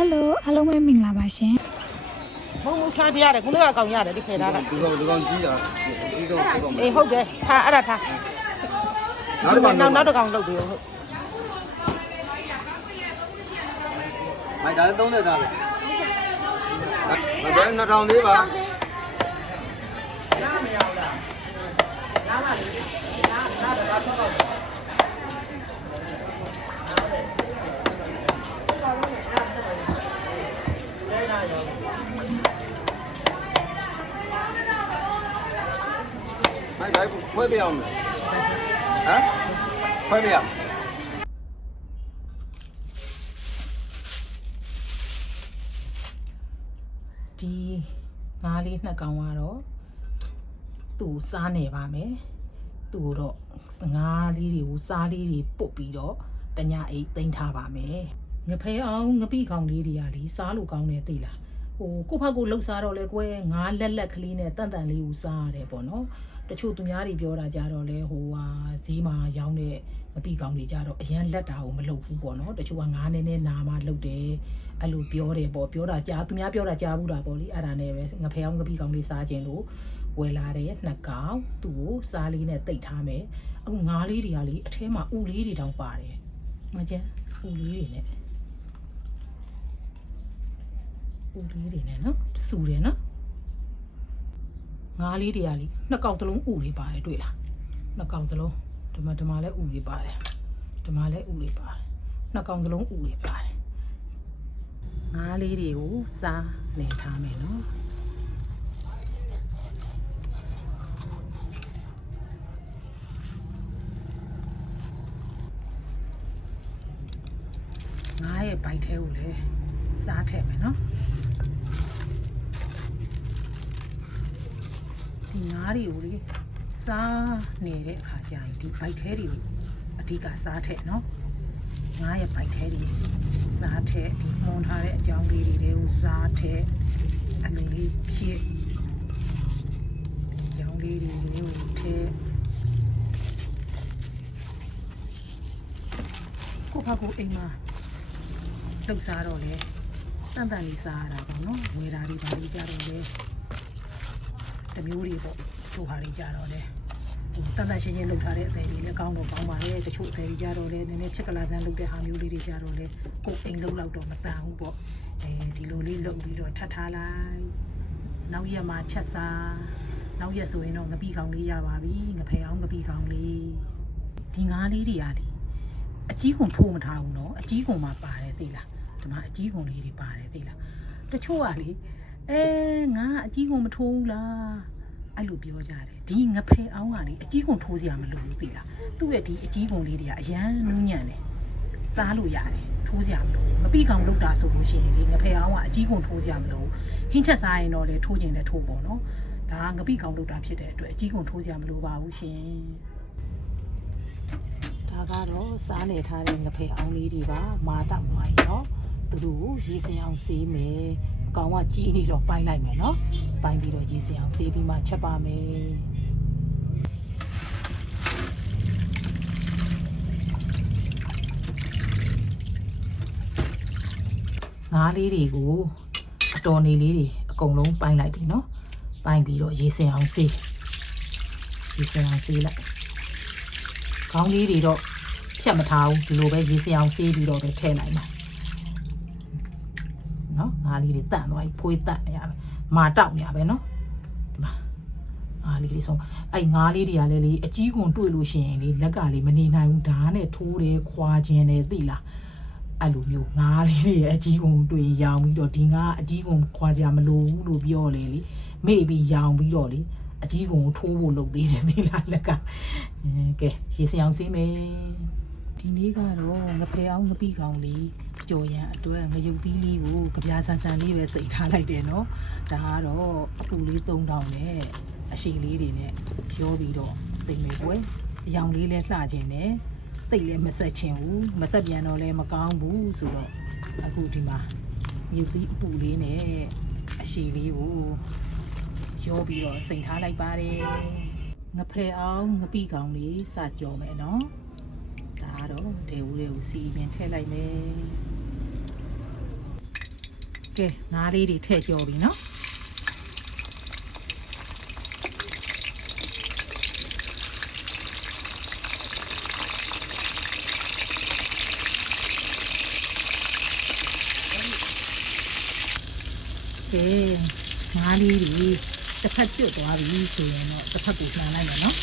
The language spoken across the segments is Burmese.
Hello အားလုံးပဲမင်္ဂလာပါရှင်မုံမဆန်းပြရတယ်ခုနကကောင်ရတယ်ဒီခေတ်သားကဒီကောင်ကြီးတာဒီကောင်အေးဟုတ်တယ်ထားအဲ့ဒါထားနောက်တစ်ကောင်လုပ်တယ်ဟုတ်မိုက်ဒါ30သားပဲမဘယ်2000လေးပါနားမရဘူးလားနားပါလေနားတော့ဆောက်တော့မိုက်ခွဲပြအောင်ဟမ်ခွဲပြအောင်ဒီငါးလေးနှစ်ကောင်ကတော့သူ့စားနေပါမယ်သူ့တော့ငါးလေးတွေကိုစားလေးတွေပုတ်ပြီးတော့တညအိတ်သိမ်းထားပါမယ်ငဖဲအောင်ငပိကောင်လေးတွေကလေစားလို့ကောင်းတယ်သိလားဟိုကိုဖက်ကိုလှုပ်စားတော့လေကွယ်ငါးလက်ကလေးနဲ့တန်တန်လေးကိုစားရတယ်ပေါ့နော်တချို့သူများတွေပြောတာကြတော့လေဟိုဟာဈေးမှာရောင်းတဲ့ငပိကောင်တွေကြတော့အရန်လက်တာကိုမလုပ်ဘူးပေါ့နော်တချို့ကငါးနေနဲ့နာမှလုပ်တယ်အဲ့လိုပြောတယ်ပေါ့ပြောတာကြားသူများပြောတာကြားဘူးတာပေါ့လေအဲ့ဒါနဲ့ပဲငဖဲအောင်ငပိကောင်လေးစားခြင်းလို့ဝယ်လာတဲ့နှစ်ကောင်သူ့ကိုစားလေးနဲ့တိတ်ထားမယ်အခုငါးလေးတွေကလေအထဲမှာဥလေးတွေတောင်ပါတယ်မကျန်ဥလေးတွေနဲ့ဥလေးတွေနဲ့နော်စူတယ်နော်ငါးလေးတွေကလေနှစ်ကောင်သလုံးဥလေးပါတယ်တွေ့လားနှစ်ကောင်သလုံးဒီမှာလည်းဥလေးပါတယ်ဒီမှာလည်းဥလေးပါတယ်နှစ်ကောင်သလုံးဥလေးပါတယ်ငါးလေးတွေကိုစားနေထားမယ်နော်ငါးရဲ့ဘိုက်ထဲကိုလည်းစားထည့်မယ်နော်ဒီငါးတွေကိုလေစားနေတဲ့အခါကျရင်ဒီဘိုက်ထဲတွေကိုအဓိကစားထည့်နော်ငါးရဲ့ဘိုက်ထဲတွေစားထည့်ဒီမှုန်ထားတဲ့အကြောင်းလေးတွေကိုစားထည့်အလိုလေးဖြစ်အကြောင်းလေးတွေကိုထည့်ကိုဖာကိုအိမ်မှာလှုပ်စားတော့လေတန်တန်လေးစားရတာပေါ့နော်ဝေတာတွေပါလေးကြတော့လေတမျိုးတွေပေါ့ချိုးဟာတွေကြတော့လေတန်တန်ရှင်းရှင်းလှုပ်ထားတဲ့အသေးလေးလည်းကောင်းတော့ကောင်းပါလေတချို့အသေးတွေကြတော့လေနည်းနည်းဖြစ်ကလာစမ်းလှုပ်တဲ့ဟာမျိုးလေးတွေကြတော့လေကိုယ်အိမ်လှုပ်လောက်တော့မတန်ဘူးပေါ့ဒီလိုလေးလှုပ်ပြီးတော့ထပ်ထားလိုက်နောက်ရက်မှာချက်စားနောက်ရက်ဆိုရင်တော့ငပိကောင်လေးရပါပြီငဖဲအောင်ငပိကောင်လေးဒီငါးလေးတွေကလေအကြီးကုန်ထိုးမထားဘူးနော်အကြီးကုန်မှာပါတယ်သိလားဒီမှာအကြီးကုန်လေးတွေပါတယ်သိလားတချို့ကလေငါအကြီးကုန်မထိုးဘူးလားအဲ့လိုပြောကြတယ်ဒီငဖဲအောင်ကလေအကြီးကုန်ထိုးစရာမလိုဘူးသိလားသူ့ရဲ့ဒီအကြီးကုန်လေးတွေကအရန်နူးညံ့တယ်စားလို့ရတယ်ထိုးစရာမလိုငပိကောင်လောက်တာဆိုလို့ရှိရင်လေငဖဲအောင်ကအကြီးကုန်ထိုးစရာမလိုဟင်းချက်စားရင်တော့လေထိုးကျင်တယ်ထိုးပေါ့နော်ဒါကငပိကောင်လောက်တာဖြစ်တဲ့အတွက်အကြီးကုန်ထိုးစရာမလိုပါဘူးရှင်ဒါကတော့စားနေထားတဲ့ငဖဲအောင်လေးတွေပါမာတောက်သွားရင်တော့သူတို့ရေစင်အောင်ဆေးမယ်အကောင်ကကြီးနေတော့ပိုင်းလိုက်မယ်နော်ပိုင်းပြီးတော့ရေစင်အောင်ဆေးပြီးမှချက်ပါမယ်ငါးလေးတွေကိုအတော်နေလေးတွေအကုန်လုံးပိုင်းလိုက်ပြီနော်ပိုင်းပြီးတော့ရေစင်အောင်ဆေးလိုက်ခေါင်းလေးတွေတော့ဖြတ်မထားဘူးဒီလိုပဲရေစင်အောင်ဆေးပြီးတော့ပဲထည့်လိုက်မှာနော်ငါးလေးတွေတန့်သွားပြီဖွေးတန့်ရမယ်မာတောက်နေရပဲနော်ဒီမှာငါးလေးတွေဆိုအဲ့ငါးလေးတွေကလည်းလေအကြီးကွန်တွေ့လို့ရှိရင်လေလက်ကလေမနေနိုင်ဘူးဓာတ်နဲ့ထိုးတယ်ခွာခြင်းတယ်သိလားအဲ့လိုမျိုးငါးလေးတွေအကြီးကွန်တွေ့ရောင်ပြီးတော့ဒီငါးအကြီးကွန်ခွာကြမလို့ဘူးလို့ပြောလေမေ့ပြီးရောင်ပြီးတော့လေအကြီးကုန်ကိုထိုးဖို့လုပ်သေးတယ်သိလားလက်ကကဲရေစင်အောင်ဆေးမယ်ဒီနေ့ကတော့ငဖဲအောင်ငပိကောင်လေးကြော်ရန်အတွက်ငရုတ်သီးလေးကိုကြပြားဆန်းဆန်းလေးပဲစိတ်ထားလိုက်တယ်နော်ဒါကတော့အပူလေး3000နဲ့အရှိလေးတွေနဲ့ရောပြီးတော့စိတ်မယ်ကွယ်အယောင်လေးလဲလှခြင်းနဲ့တိတ်လည်းမဆက်ချင်ဘူးမဆက်ပြန်တော့လည်းမကောင်းဘူးဆိုတော့အခုဒီမှာငရုတ်သီးအပူလေးနဲ့အရှိလေးကိုရောပြီးတော့စိန်ထားလိုက်ပါတယ်ငဖဲအောင်ငပိကောင်လေးစကြော်မယ်နော်ဒါကတော့ဒေဦးလေးကိုစီရင်ထည့်လိုက်မယ် ကဲငါးလေးတွေထည့်ကြောပြီနော်ကဲငါးလေးတွေတစ်ဖက်ပြုတ်သွားပြီဆိုရင်တော့တစ်ဖက်ကိုနှံလိုက်မယ်နော်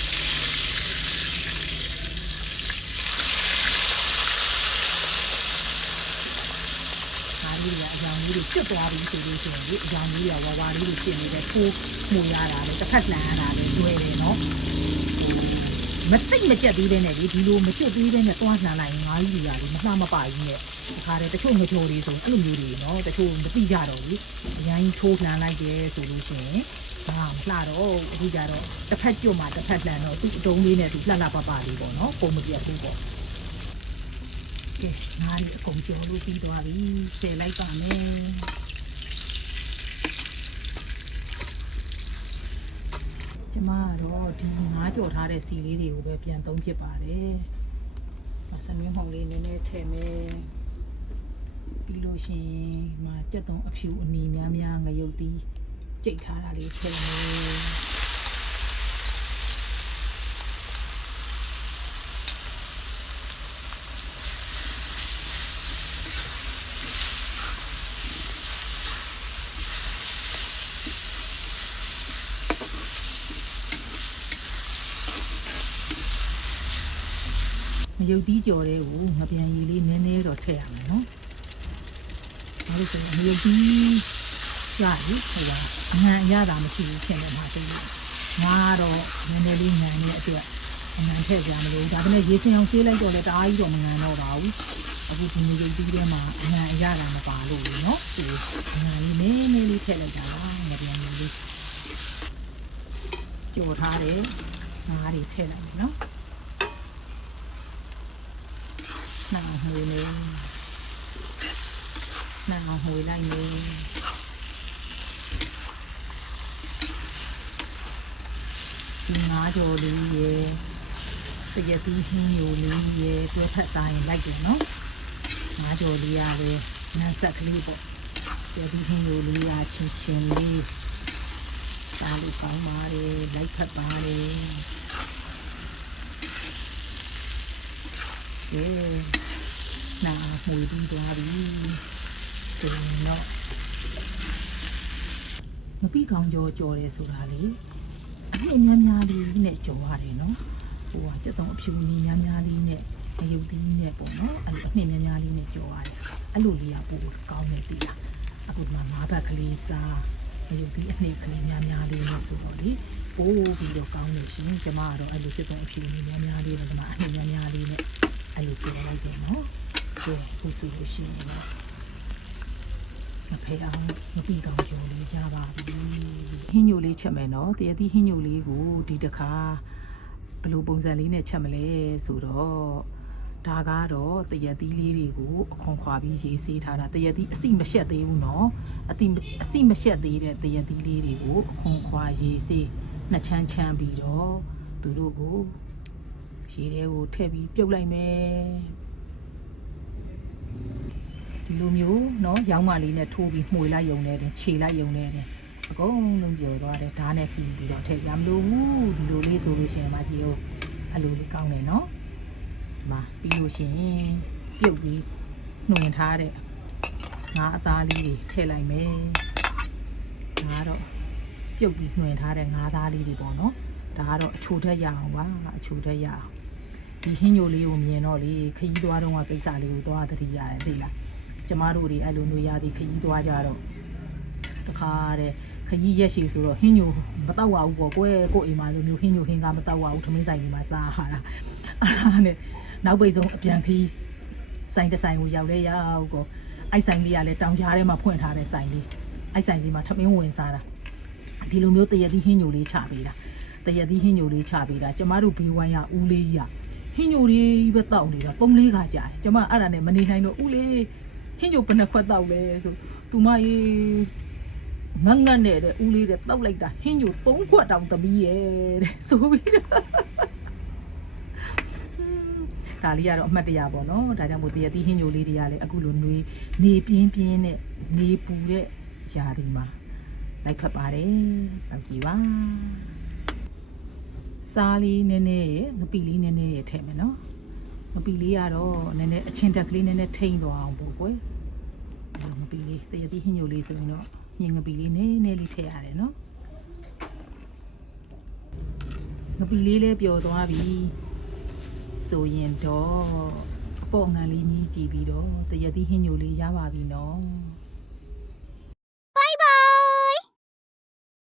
အကြောင်းလေးတွေကျွတ်သွားပြီဆိုလို့ရှိရင်ဒီအကြောင်းလေးကဝါဝါလေးတွေဖြစ်နေတဲ့ထိုးမှုရတာလေတစ်ဖက်လှန်ရတာလေတွေ့တယ်နော်မသိမကြက်သေးတဲ့နဲ့ဒီလိုမကျွတ်သေးတဲ့နဲ့သွားလှန်လိုက်ရင်ငါးကြီးတွေကလေမလှမပကြီးနဲ့ဒီခါတည်းတချို့ငကြိုတွေဆိုအဲ့လိုမျိုးတွေနော်တချို့မသိကြတော့ဘူးအရင်ထိုးလှန်လိုက်တယ်ဆိုလို့ရှိရင်ဒါမလှတော့အခုကြတော့တစ်ဖက်ကျွတ်မှတစ်ဖက်လှန်တော့သူ့အတုံးလေးနဲ့သူလှလှပပလေးပေါ့နော်ပုံမပြတ်ဘူးပေါ့ကဲငါးလေးအကုန်ကျော်လို့ပြီးသွားပြီဆယ်လိုက်ပါမယ်ကျမတော့ဒီငါးကြော်ထားတဲ့စီလေးတွေကိုပဲပြန်သုံးဖြစ်ပါတယ်ဆန်မင်းဟုံလေးနည်းနည်းထည့်မယ်ပြီးလို့ရှိရင်မှာကြက်သွန်အဖြူအနီများများငရုတ်သီးကြိတ်ထားတာလေးထည့်မယ်ရုပ်သီးကြော်တဲ့ကိုငပြန်ရည်လေးနည်းနည်းတော့ထည့်ရမယ်နော်။ဒါလို့ဆိုရင်ရုပ်သီးရပြီဟိုကငံရတာမရှိဘူးဖြစ်နေမှာသိလို့ငါတော့နည်းနည်းလေးငံရဲ့အတွက်ငံထည့်ကြမလို့ဒါပေမဲ့ရေစင်အောင်ဆေးလိုက်တော့လေတအားကြီးတော့မငံတော့ပါဘူး။အခုဒီရုပ်သီးထဲမှာငံရတာမပါလို့လေနော်။ဒီငံလေးနည်းနည်းလေးထည့်လိုက်တာငပြန်ရည်လေးကြော်ထားတယ်ငါးတွေထည့်လိုက်မယ်နော်။နှံဟွေနေနှံဟွေလိုက်နေဒီငါးကြော်လေးရေတရက်သီးဟင်းရိုလေးရေတွဲထပ်စားရင်လိုက်တယ်နော်ငါးကြော်လေးရလေနန်းဆက်ကလေးပေါ့တရက်သီးဟင်းရိုလေးရချင်းချင်းလေးစားလို့ကောင်းပါတယ်လိုက်ဖက်ပါတယ်နာဟိုဒီသွားပြီဆိုတော့မပြီးကောင်းကြောတယ်ဆိုတာလေအနှစ်များများလေးနဲ့ကြောရတယ်နော်ဟိုကစက်တုံးအဖြူနီများများလေးနဲ့အယုတ်သီးနဲ့ပေါ့နော်အဲ့လိုအနှစ်များများလေးနဲ့ကြောရတယ်အဲ့လိုလေးကပိုကောင်းနေပြီလားအခုဒီမှာငါးဘက်ကလေးစားအယုတ်သီးအနှစ်ကလေးများများလေးနဲ့ဆိုတော့လေပိုးပြီးတော့ကောင်းနေရှင်ကျမကတော့အဲ့လိုစက်တုံးအဖြူနီများများလေးနဲ့ဒီမှာအနှစ်များများလေးနဲ့အဲ့လိုကြောလိုက်တယ်နော်ဆိုအခုဆိုလို့ရှိရင်မဖေအောင်မပြီးကောင်းကြောလေးရပါပြီဟင်းညိုလေးချက်မယ်နော်တရသီးဟင်းညိုလေးကိုဒီတစ်ခါဘယ်လိုပုံစံလေးနဲ့ချက်မလဲဆိုတော့ဒါကတော့တရသီးလေးတွေကိုအခွန်ခွာပြီးရေးဆေးထားတာတရသီးအစိမရှက်သေးဘူးနော်အစိမရှက်သေးတဲ့တရသီးလေးတွေကိုအခွန်ခွာရေးဆေးနှစ်ချမ်းချမ်းပြီးတော့သူတို့ကိုရေထဲကိုထည့်ပြီးပြုတ်လိုက်မယ်ဒီလိုမျိုးเนาะရောင်းမလေးနဲ့ထိုးပြီးမှွေလိုက်ယုံနေတယ်ခြေလိုက်ယုံနေတယ်အကုန်လုံးပြောသွားတယ်ဓာတ်နဲ့လှီးပြီးတော့ထည့်ကြမလို့ဘူးဒီလိုလေးဆိုလို့ရှိရင်မှဒီလိုအလိုလေးကောင်းတယ်เนาะဒီမှာပြီးလို့ရှိရင်ပြုတ်ပြီးနှွင်ထားတဲ့ငါးအသားလေးတွေထည့်လိုက်မယ်ငါတော့ပြုတ်ပြီးနှွင်ထားတဲ့ငါးသားလေးတွေပေါ့เนาะဒါကတော့အချိုထက်ရအောင်ပါအချိုထက်ရအောင်ဒီဟင်းညိုလေးကိုမြင်တော့လေခရီးသွားတော့ကကိစ္စလေးကိုသွားသတိရတယ်သိလားကျမတို့တွေအဲ့လိုနေရာဒီခရီးသွားကြတော့တခါတဲ့ခရီးရက်ရှည်ဆိုတော့ဟင်းညိုမတောက်ရဘူးပေါ့ကွယ်ကိုအိမ်မှာလိုမျိုးဟင်းညိုဟင်းကမတောက်ရဘူးထမင်းဆိုင်တွေမှာစားရတာအဲ့နဲ့နောက်ပိတ်ဆုံးအပြန်ခရီးဆိုင်တစ်ဆိုင်ကိုရောက်လဲရောက်ကိုအဲ့ဆိုင်လေးကလည်းတောင်ကြားထဲမှာဖွင့်ထားတဲ့ဆိုင်လေးအဲ့ဆိုင်လေးမှာထမင်းဝင်စားတာဒီလိုမျိုးတရသီးဟင်းညိုလေးချပေးတာတရသီးဟင်းညိုလေးချပေးတာကျမတို့ဘေးဝိုင်းရဦးလေးကြီးဟင်းညိုလေးပဲတောက်နေတာပုံလေးခါကြာတယ်ကျမအဲ့ဒါနဲ့မနေနိုင်တော့ဦးလေးဟင်းညိုဘယ်နှခွက်တောက်လဲဆိုတူမကြီးငတ်နေတဲ့ဦးလေးတဲ့တောက်လိုက်တာဟင်းညို3ခွက်တောင်သမီးရဲ့တဲ့ဆိုပြီးဒါ ဒါလေးကတော့အမှတ်တရပေါ့နော်ဒါကြောင့်မို့တရတီးဟင်းညိုလေးတွေကလည်းအခုလိုနေပြင်းပြင်းနဲ့နေပူတဲ့ຢာဒီမှာလိုက်ဖက်ပါတယ်တောက်ကြည့်ပါစားလေးနည်းနည်းရယ်ငပိလေးနည်းနည်းရယ်ထည့်မယ်နော်ငပိလေးကတော့နည်းနည်းအချင်းတက်ကလေးနည်းနည်းထိမ့်သွားအောင်ပို့ကွယ်ငပိလေးတရတီးဟင်းညိုလေးဆိုရင်တော့မြင်ငပိလေးနည်းနည်းလေးထည့်ရတယ်နော်ငပိလေးလည်းပျော်သွားပြီဆိုရင်တော့အပေါ်ငံလေးမြည်ကြည့်ပြီးတော့တရတီးဟင်းညိုလေးရပါပြီနော်